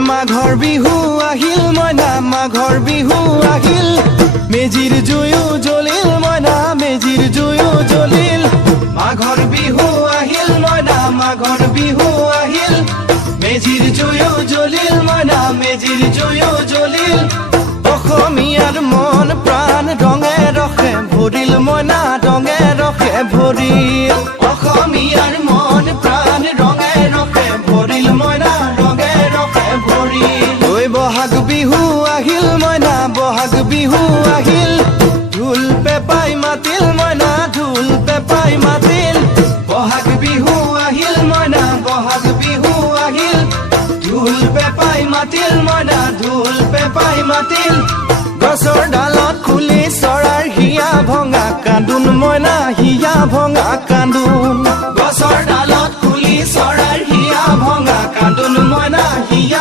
মাঘৰ বিহু আহিল মইনা মাঘৰ বিহু আহিল মেজিৰ জুয়ো জ্বলিল মইনা মেজিৰ জুয়ো জ্বলিল মাঘৰ বিহু আহিল মইনা মাঘৰ বিহু আহিল মেজিৰ জুয়ো জ্বলিল মইনা মেজিৰ জুয়ো জ্বলিল অসমীয়াৰ মন প্ৰাণ ৰঙে ৰখে ভৰিল মইনা ৰঙে ৰখে ভৰিল অসমীয়াৰ মন প্ৰাণ ৰঙে ৰখে ভৰিল মইনা ৰঙে ৰখে ভৰিল ঐ বহাগ বিহু আহিল মইনা বহাগ বিহু আহিল ঢোল পেপাই মাতিল মইনা ঢোল পেপাই মাতিল বহাগ বিহু আহিল মইনা বহাগ বিহু আহিল ঢোল পেপাই মাতিল মইনা ঢোল পেপাই মাতিল গছৰ ডালত খুলি চৰাৰ হিয়া ভঙা কান্দোন মইনা হিয়া ভঙা কান্দোন গছৰ ডালত খুলি চৰাৰ হিয়া ভঙা কান্দোন